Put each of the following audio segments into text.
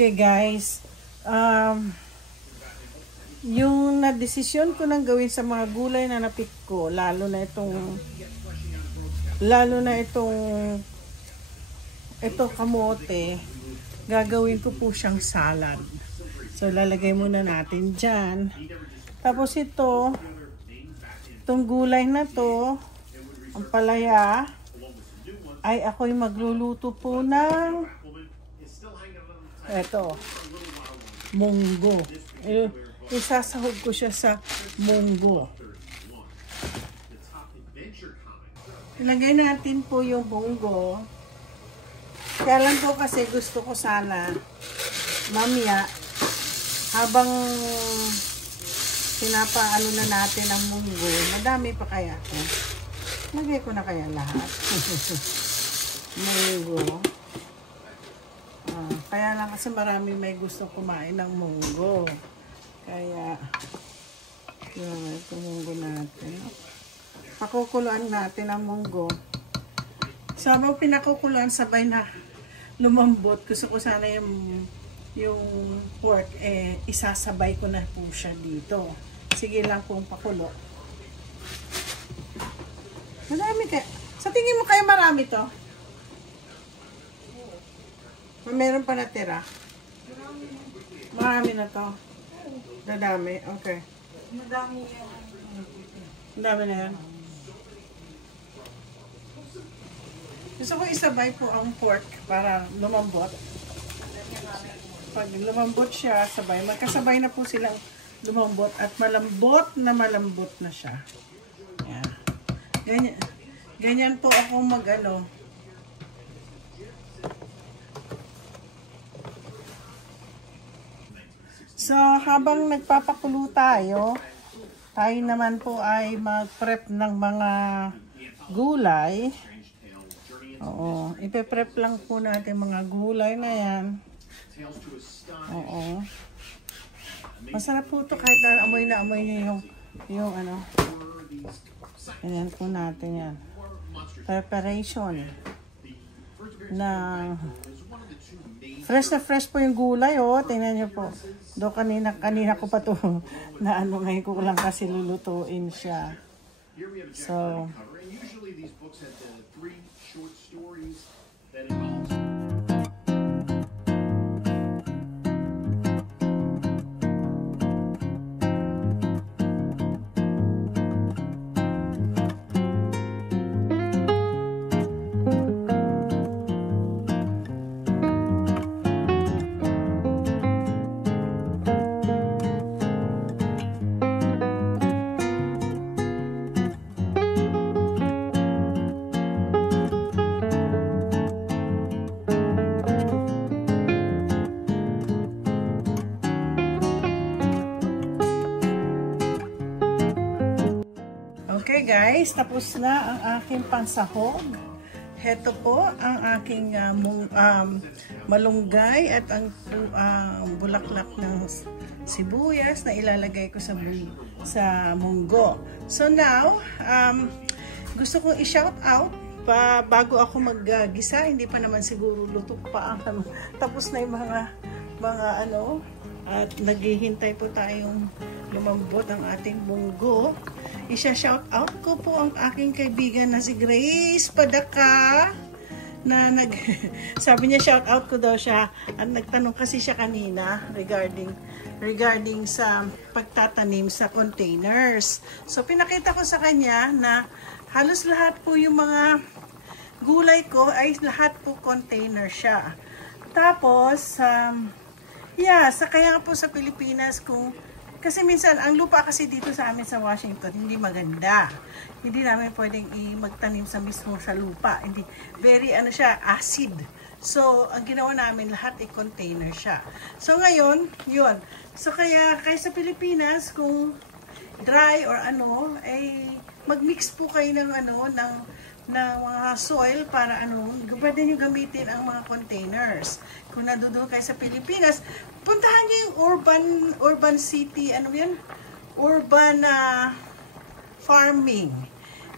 Okay guys, yung na-desisyon ko nang gawin sa mga gulay na napik ko, lalo na ito kamote, gagawin ko po siyang salad. So lalagay muna natin dyan. Tapos itong gulay na to, ang palaya, ay ako'y magluluto po ng eto, munggo. Isasahog ko siya sa munggo. Ilagay natin po yung munggo. Kaya lang po kasi gusto ko sana mamaya habang pinapaano na natin ang munggo, madami pa kaya. Lagay ko na kaya lahat. Munggo. Kaya lang kasi marami may gusto kumain ng munggo. Kaya, yun, ito munggo natin. Pakukuluan natin ang munggo. So, habang pinakukuluan, sabay na lumambot. Gusto ko sana yung pork, isasabay ko na po siya dito. Sige lang pong pakulo. Marami kaya. Sa tingin mo kaya marami to? Meron pa natira? Marami na to. Dadami, okay. Madami yan. Madami na yan. Gusto ko isabay po ang pork para lumambot. Pag lumambot siya, sabay. Magkasabay na po silang lumambot at malambot na siya. Yan. Ganyan po ako mag-ano. So, habang nagpapakulo tayo naman po ay mag-prep ng mga gulay. Oo, ipe-prep lang po natin mga gulay na yan. Oo. Masarap po ito kahit na amoy niyo yung ano. Ayan po natin yan. Preparation na fresh na fresh po yung gulay, oh. Tingnan niyo po. Do kanina ko pa to na ano, ngayon ko lang kasi lulutuin siya. So, usually these books had 3 short stories that involve okay guys, tapos na ang aking pansahog. Heto po ang aking malunggay at ang bulaklak ng sibuyas na ilalagay ko sa munggo. So now, gusto kong i-shout out bago ako maggisa. Hindi pa naman siguro luto pa ang tapos na yung mga ano, at naghihintay po tayong lumambot ang ating munggo. Isha-shout out ko po ang aking kaibigan na si Grace Padaka na sabi niya shout out ko daw siya at nagtanong kasi siya kanina regarding sa pagtatanim sa containers. So pinakita ko sa kanya na halos lahat po yung mga gulay ko ay lahat po container siya. Tapos kaya po sa Pilipinas kasi minsan, ang lupa kasi dito sa amin sa Washington, hindi maganda. Hindi namin pwedeng magtanim mismo sa lupa. Hindi, very acid. So, ang ginawa namin, lahat container siya. So, ngayon, yun. So, kaya sa Pilipinas, kung dry or mag-mix po kayo ng mga soil para pwede nyo gamitin ang mga containers. Kung nandoon kayo sa Pilipinas, puntahan nyo yung urban city, urban farming.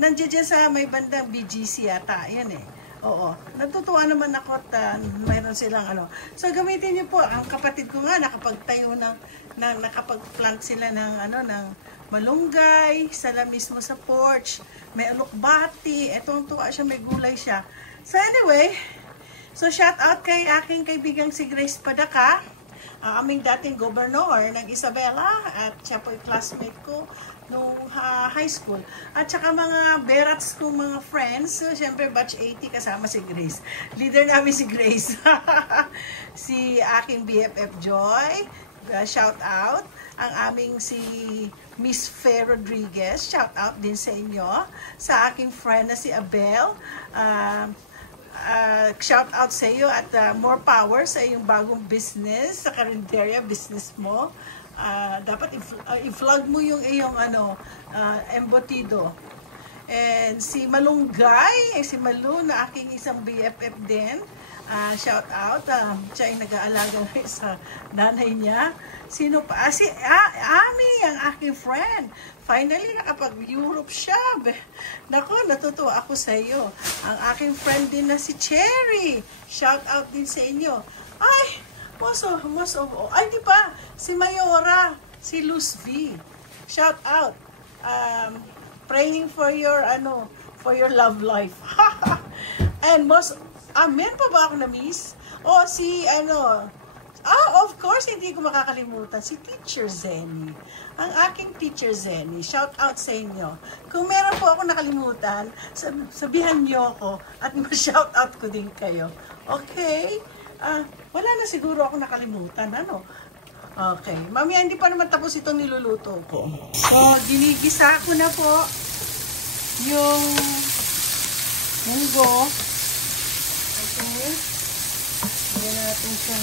Nandiyan dyan sa may bandang BGC yata, yan Oo, natutuwa naman ako at mayroon silang ano. So gamitin niyo po, ang kapatid ko nga nakapagtayo nakapag-plant sila ng ano ng malunggay, sala mismo sa porch, may alokbati, etong tuwa siya, may gulay siya. So anyway, so shout out kay aking kaibigang si Grace Padaka, aming dating gobernador ng Isabela, at siya po ay classmate ko nung high school. At saka mga berats kong mga friends, so syempre batch 80 kasama si Grace. Leader namin si Grace. Si aking BFF Joy, shout out. Ang aming si Miss Faye Rodriguez, shout out din sa inyo. Sa aking friend na si Abel, shout out sa iyo at more power sa iyong bagong business, sa karinderya business mo. Dapat i-vlog mo yung iyong embutido. And si Malunggay, si Malu na aking isang BFF din, shout out. Siya ay nag-aalaga sa nanay niya. Sino pa? Si Ami, ang aking friend. Finally, nakapag-Europe siya. Naku, natutuwa ako sa iyo. Ang aking friend din na si Cherry. Shout out din sa inyo. Ay, ay, di ba? Si Mayora, si Luz V. Shout out. Praying for your love life. And meron pa ba ako na-miss? Of course, hindi ko makakalimutan si Teacher Zenny. Ang aking Teacher Zenny, shout out sa inyo. Kung meron po ako nakalimutan, sabihan niyo ako at ma-shout out ko din kayo. Okay? Wala na siguro ako nakalimutan, Okay. Mamaya, hindi pa naman tapos itong niluluto ko. So, ginigisa ko na po yung munggo. Okay. Ayan natin siya.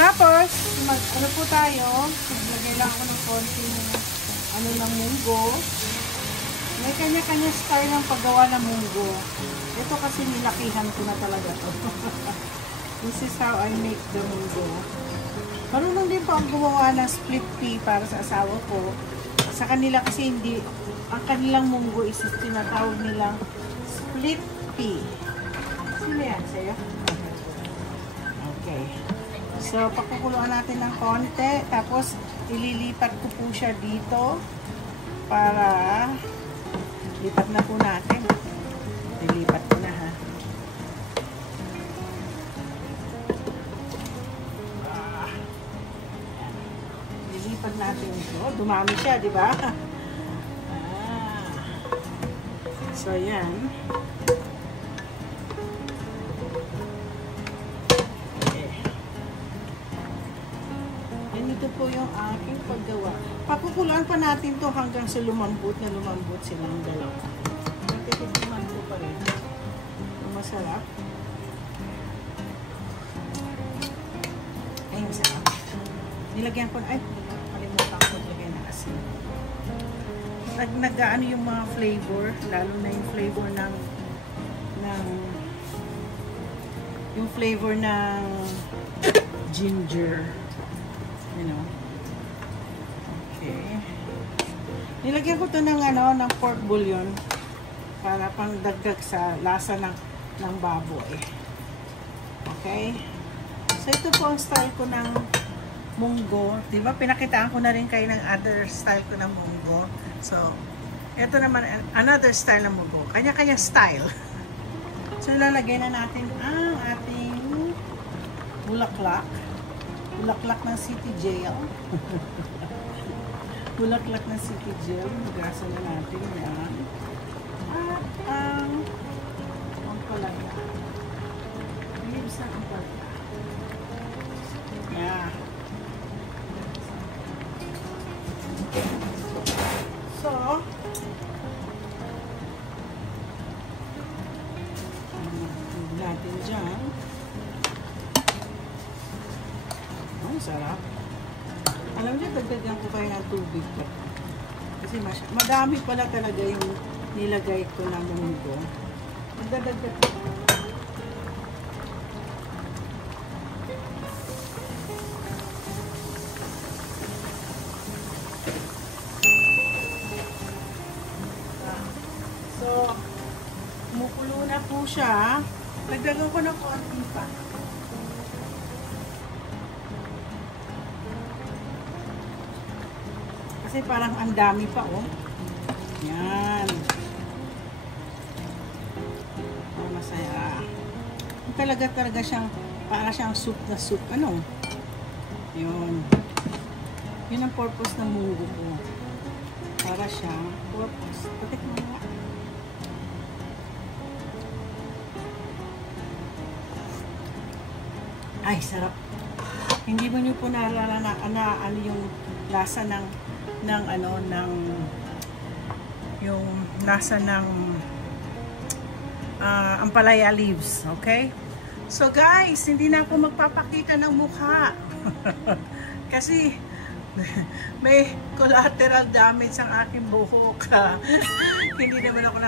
Tapos, ano po tayo, maglagay lang ako ng konting ng munggo. May kanya-kanya style ng paggawa ng munggo. Ito kasi nilakihan ko na talaga to. This is how I make the munggo. Marunong din po ang gumawa ng split pea para sa asawa ko. Sa kanila kasi hindi, ang kanilang munggo is tinatawag nilang split pea. Sino yan sa'yo? Okay. So, pakukuluan natin ng konti. Tapos, ililipat ko po siya dito para lipat na po natin. Ilipat ko na, ha. Lilipat natin ito. Dumami siya, di ba? So, yan. Ito po yung aking paggawa. Pakukuluan pa natin to hanggang sa lumambot silang dalawa. Natitikman ko pa rin. Masarap. Ay, masarap. Nilagyan ko na, kalimutan ko lagyan na asin. Nag-ano yung mga flavor, lalo na yung flavor ng yung flavor ng ginger. You know. Okay. Nilagyan ko to ng ng pork bouillon. para pang dagdag sa lasa ng baboy. Okay? So ito po ang style ko ng munggo. Diba? Pinakitaan ko na rin kayo ng other style ko ng munggo. So, ito naman another style ng munggo. Kanya-kanya style. So, lalagay na natin ang ating bulaklak. Bulaklak ng City Jail. Bulaklak ng City Jail. Magasa na natin yan. At ang palaya. Leaves na ang palaya. Yeah. So, natin dyan. Ang sarap. Alam niyo, dagdagan ko kayo ng tubig. Kasi madami pala talaga yung nilagay ko na munggo. Magdadagdag ko. So, kumukulo na po siya. Dagdagan ko ng konti pa. Kasi parang ang dami pa, oh. Yan. Oh, masaya. Talaga siyang, para siyang soup na soup. Ano? Yun. Yun ang purpose ng munggo ko. Para siyang purpose. Patik mo nga. Ay, sarap. Hindi mo nyo po naalala na ano yung lasa ng yung lasa ng ampalaya leaves. Okay? So guys, hindi na ako magpapakita ng mukha. Kasi may collateral damage ang aking buhok. Hindi naman ako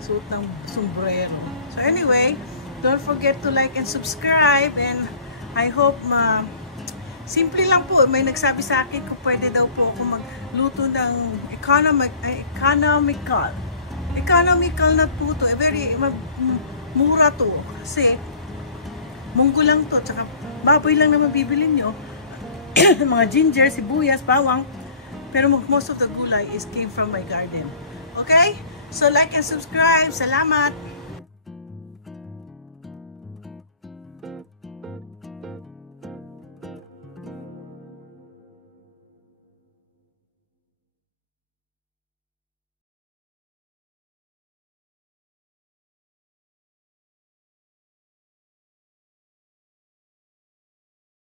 suot ng sombrero. So anyway, don't forget to like and subscribe, and I hope simple lang po. May nagsabi sa akin kung pwede daw po ako magluto ng economical na po to. Very mura to. Kasi munggo lang to, tsaka baboy lang naman bibilin nyo. Mga ginger, sibuyas, bawang. Pero most of the gulay came from my garden. Okay? So like and subscribe. Salamat!